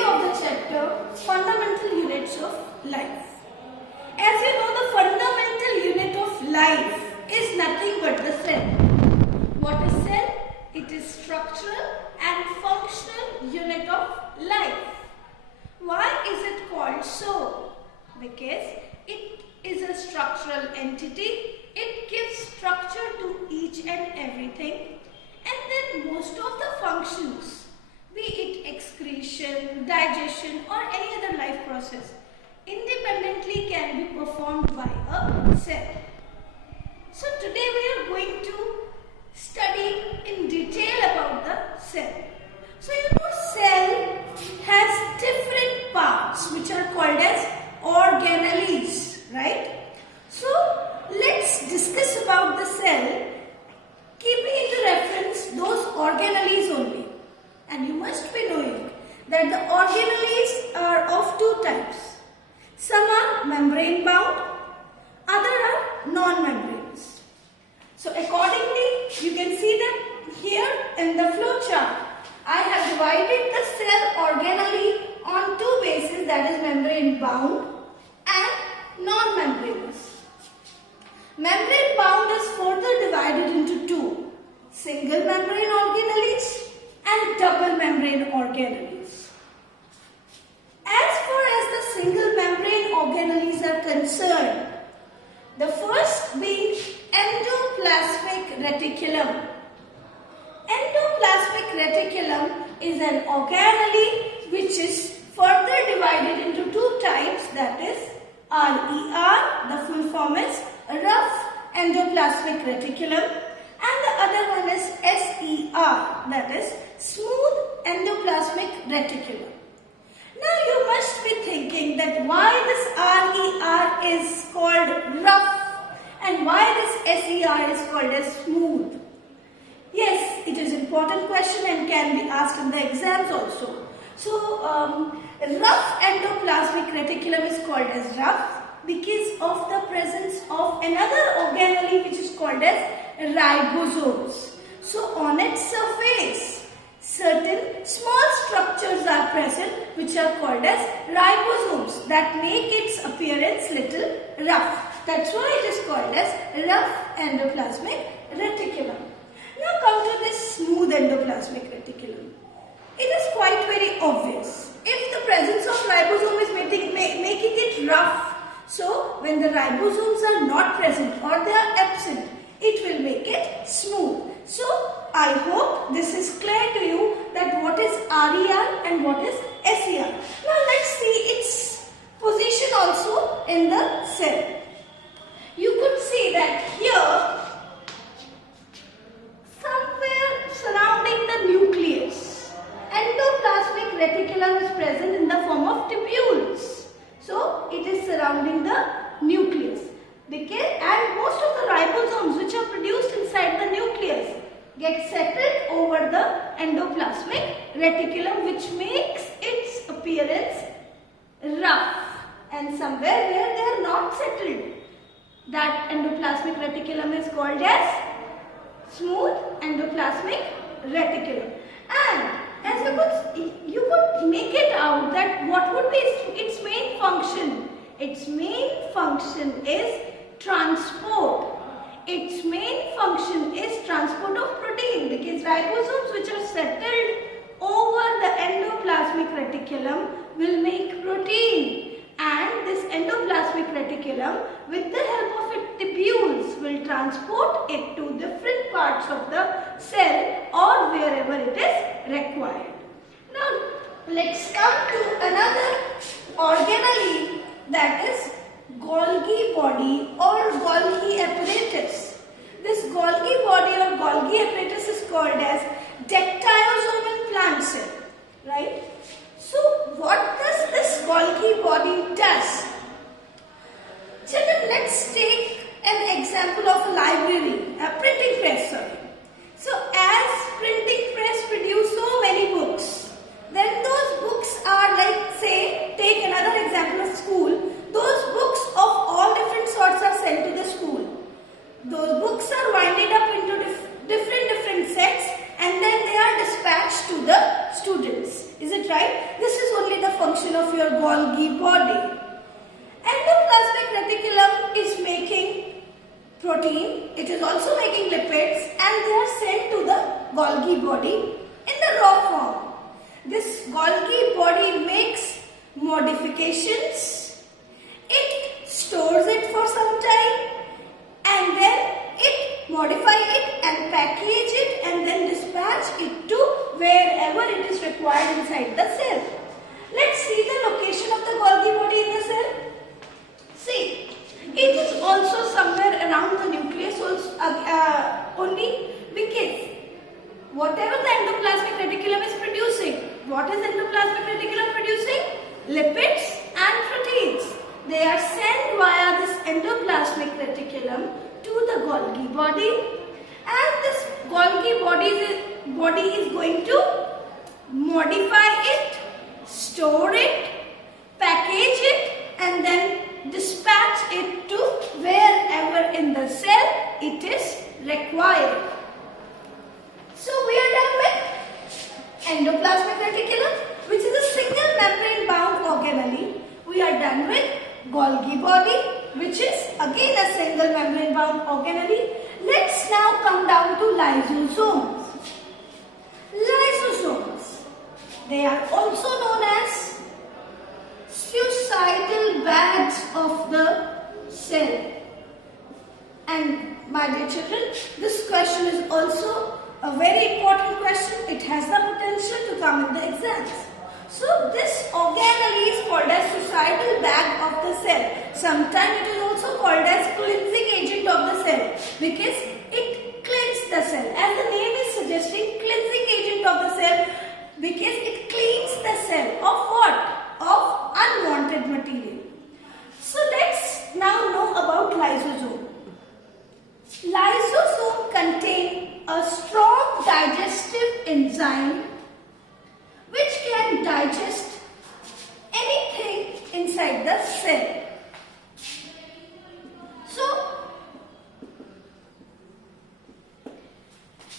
review of the chapter Fundamental Units of Life. As you know, the fundamental unit of life is nothing but the cell. What is cell? It is structural and functional unit of life. Why is it called so? Because it is a structural entity. It gives structure to each and everything. And then most of the functions, be it excretion, digestion or any other life process, independently can be performed by a cell. So today we are going to study in detail about the cell. So you know, cell has different parts which are called as organelles, right? So let's discuss about the cell, keeping into reference those organelles only. And you must be knowing that the organelles are of two types. Some are membrane bound, other are non-membranous. So accordingly, you can see that here in the flow chart, I have divided the cell organelle on two bases, that is membrane bound and non-membranous. Membrane bound is further divided into two, single membrane organelles and double membrane organelles. As far as the single membrane organelles are concerned, the first being endoplasmic reticulum. Endoplasmic reticulum is an organelle which is further divided into two types, that is RER, the full form is rough endoplasmic reticulum, and the other one is SER, that is smooth endoplasmic reticulum. Now you must be thinking that why this RER is called rough and why this SER is called as smooth. Yes, it is an important question and can be asked in the exams also. So rough endoplasmic reticulum is called as rough because of the presence of another organelle which is called as ribosomes. So on its surface, certain small structures are present which are called as ribosomes that make its appearance little rough. That's why it is called as rough endoplasmic reticulum. Now come to this smooth endoplasmic reticulum. It is quite very obvious. If the presence of ribosome is making it rough, so when the ribosomes are not present or they are absent, it will make it smooth. So I hope this is clear to you that what is RER and what is SER. Now let's see its position also in the cell. You could see that here, somewhere surrounding the nucleus, endoplasmic reticulum is present in the form of tubules. So it is surrounding the nucleus. And most of the ribosomes which are produced inside the nucleus get settled over the endoplasmic reticulum, which makes its appearance rough, and somewhere where they are not settled, that endoplasmic reticulum is called as smooth endoplasmic reticulum. And as you could make it out that what would be its main function. Its main function is transport. Its main function is transport of protein, because ribosomes which are settled over the endoplasmic reticulum will make protein, and this endoplasmic reticulum with the help of its tubules will transport it to different parts of the cell or wherever it is required. Now let's come to another organelle, that is Golgi body or Golgi apparatus. This Golgi body or Golgi apparatus is called as dactyosome in plant cell, right? So what does this Golgi body does? Children, let's take an example of a library, a printing press, sorry. So as printing press produce so many books, then those books are like, say, take another example of school. Those books of all different sorts are sent to the school. Those books are winded up into different sets, and then they are dispatched to the students. Is it right? This is only the function of your Golgi body. Endoplasmic reticulum is making protein. It is also making lipids, and they are sent to the Golgi body in the raw form. This Golgi body makes modifications. It stores it for some time, and then it modifies it and package it and then dispatch it to wherever it is required inside the cell. Let's see the location of the Golgi body in the cell. See, it is also somewhere around the nucleus also, only because whatever the endoplasmic reticulum is producing, what is endoplasmic reticulum producing? Lipids and proteins. They are sent via this endoplasmic reticulum to the Golgi body, and this Golgi body is going to modify it, store it, package it, and then dispatch it to wherever in the cell it is required. So we are done with endoplasmic reticulum, which is a single membrane bound organelle. We are done with Golgi body, which is again a single membrane bound organelle. Let's now come down to lysosomes. Lysosomes, they are also known as suicidal bags of the cell. And my dear children, this question is also a very important question. It has the potential to come in the exams. So this organelle is called as suicidal bag of the cell. Sometimes it is also called as cleansing agent of the cell because it cleans the cell. As the name is suggesting, cleansing agent of the cell, because it cleans the cell of what? Of unwanted material. So let's now know about lysosome. Lysosome contain a strong digestive enzyme which can digest anything inside the cell. So,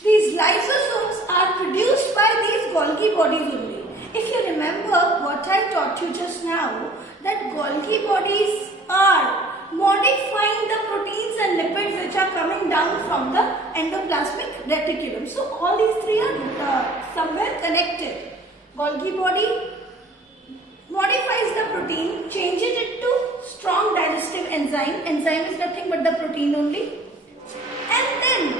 these lysosomes are produced by these Golgi bodies only. If you remember what I taught you just now, that Golgi bodies are modifying the proteins and lipids which are coming down from the endoplasmic reticulum. So all these three are somewhere connected. Golgi body modifies the protein, changes it to strong digestive enzyme. Enzyme is nothing but the protein only. And then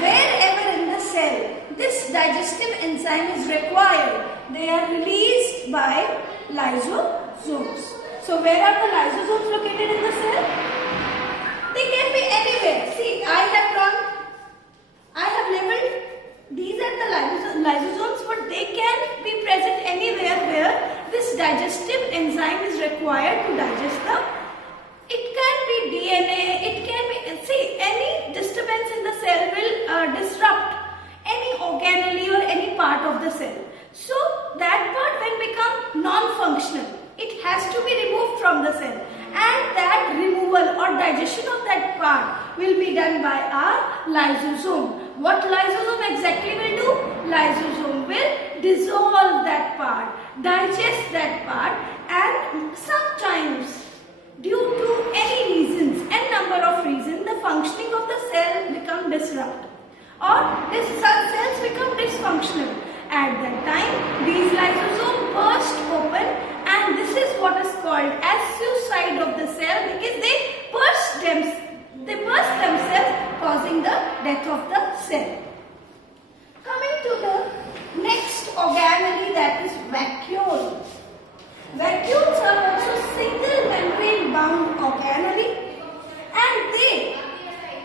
wherever in the cell this digestive enzyme is required, they are released by lysosomes. So where are the lysosomes located in the cell? They can be anywhere. See, I have labeled these are the lysosomes, but they can be present anywhere where this digestive enzyme is required to digest the. It can be DNA, it can be, see, any disturbance in the cell will disrupt any organelle or any part of the cell. So that part will become non-functional. It has to be removed from the cell, and that removal or digestion of that part will be done by our lysosome. What lysosome exactly will do? Lysosome will dissolve that part, digest that part, and sometimes due to any reasons, n number of reasons, the functioning of the cell become disrupted or these cells become dysfunctional. At that time, these lysosomes burst open, and this is what is called as suicide of the cell because they burst themselves, causing the death of the cell. Coming to the next organelle, that is vacuole. Vacuoles are also single membrane bound organelle, and they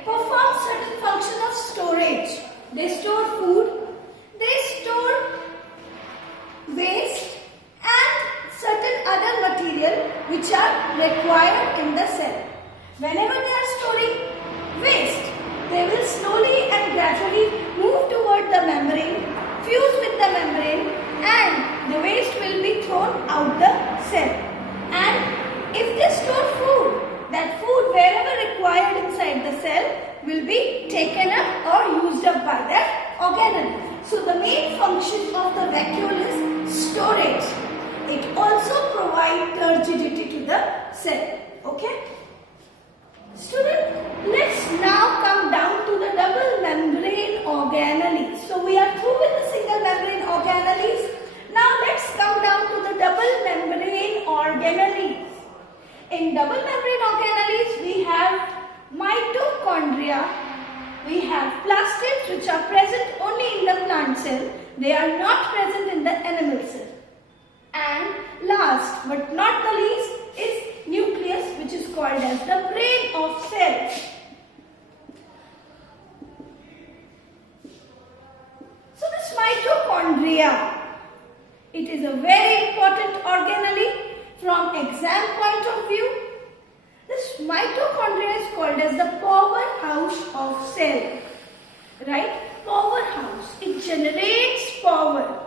perform certain function of storage. They store food, they store waste and certain other material which are required in the cell. Whenever they are storing waste, they will slowly and gradually move toward the membrane, fuse with the membrane, and the waste will be thrown out the cell. And if they store food, that food wherever required inside the cell will be taken up or used up by that organelle. So the main function of the vacuole is storage. provide turgidity to the cell. Okay? Student, let's now come down to the double membrane organelles. So we are through with the single membrane organelles. Now let's come down to the double membrane organelles. In double membrane organelles, we have mitochondria, we have plastids which are present only in the plant cell. They are not present in the animal cell. And last but not the least is nucleus, which is called as the brain of cells. So this mitochondria, it is a very important organelle from exam point of view. This mitochondria is called as the powerhouse of cell. Right? Powerhouse. It generates power.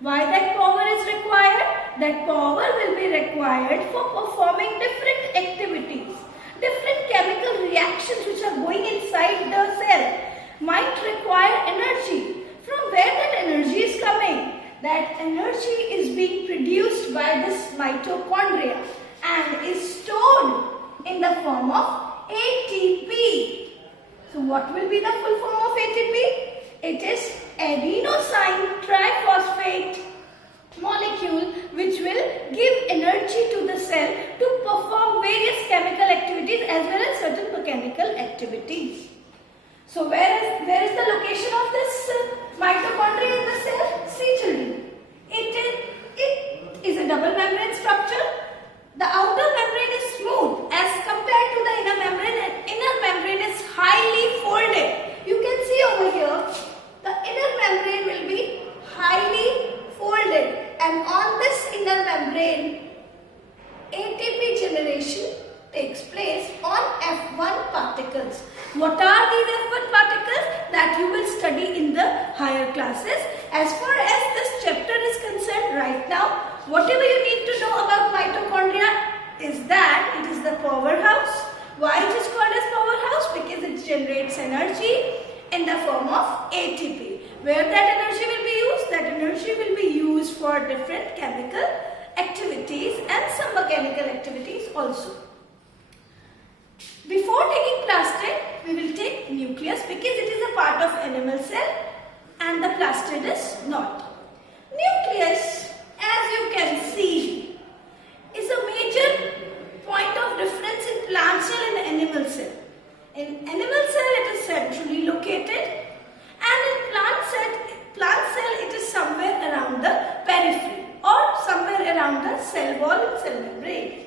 Why that power is required? That power will be required for performing different activities. Different chemical reactions which are going inside the cell might require energy. From where that energy is coming? That energy is being produced by this mitochondria and is stored in the form of ATP. So what will be the full form of ATP? It is adenosine triphosphate molecule which will give energy to the cell to perform various chemical activities as well as certain mechanical activities. So where is the location of this mitochondria in the cell? See children, it is a double membrane structure. The outer membrane is smooth as compared to the inner membrane, and inner membrane is highly folded. You can see over here, the inner membrane will be highly folded, and on this inner membrane, ATP generation takes place on F1 particles. What are these F1 particles? That you will study in the higher classes. As far as this chapter is concerned right now, whatever you need to know about mitochondria is that it is the powerhouse. Why it is called as powerhouse? Because it generates energy in the form of ATP. Where that energy will be used? That energy will be used for different chemical activities and some mechanical activities also. Before taking plastid, we will take nucleus because it is a part of animal cell and the plastid is not. Nucleus, as you can see, is a major point of difference in plant cell and animal cell. In animal cell, it is centrally located, and in plant cell, it is somewhere around the periphery or somewhere around the cell wall and cell membrane.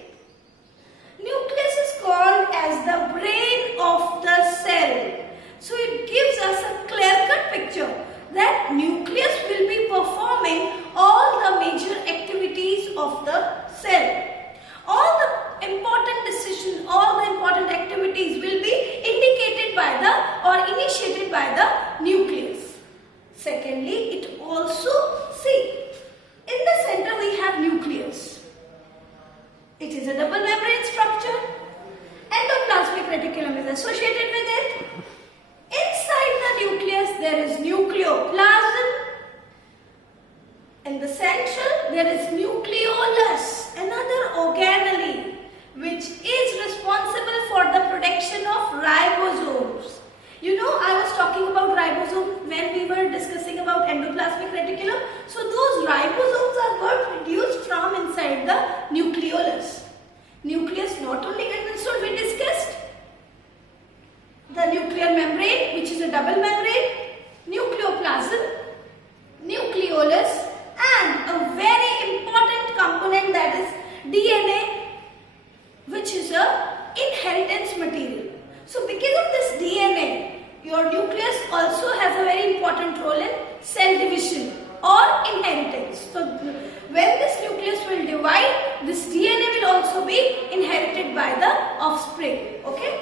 Nucleus is called as the brain of the cell. So it gives us a clear-cut picture that nucleus will be performing all the major activities of the cell. All the important decisions, all the important activities will be indicated by the or initiated by the nucleus. Secondly, it also, see, in the center we have nucleus. It is a double membrane structure. Endoplasmic reticulum is associated with it. Inside the nucleus there is nucleoplasm. In the central there is nucleolus, another organelle which is responsible for the production of ribosomes. You know, I was talking about ribosomes when we were discussing about endoplasmic reticulum. So those ribosomes were produced from inside the nucleolus. Nucleus not only consists of, we discussed, the nuclear membrane, which is a double membrane, nucleoplasm, nucleolus, and a very important component, that is DNA, which is a inheritance material. So because of this DNA, your nucleus also has a very important role in cell division or inheritance. So when this nucleus will divide, this DNA will also be inherited by the offspring. Okay.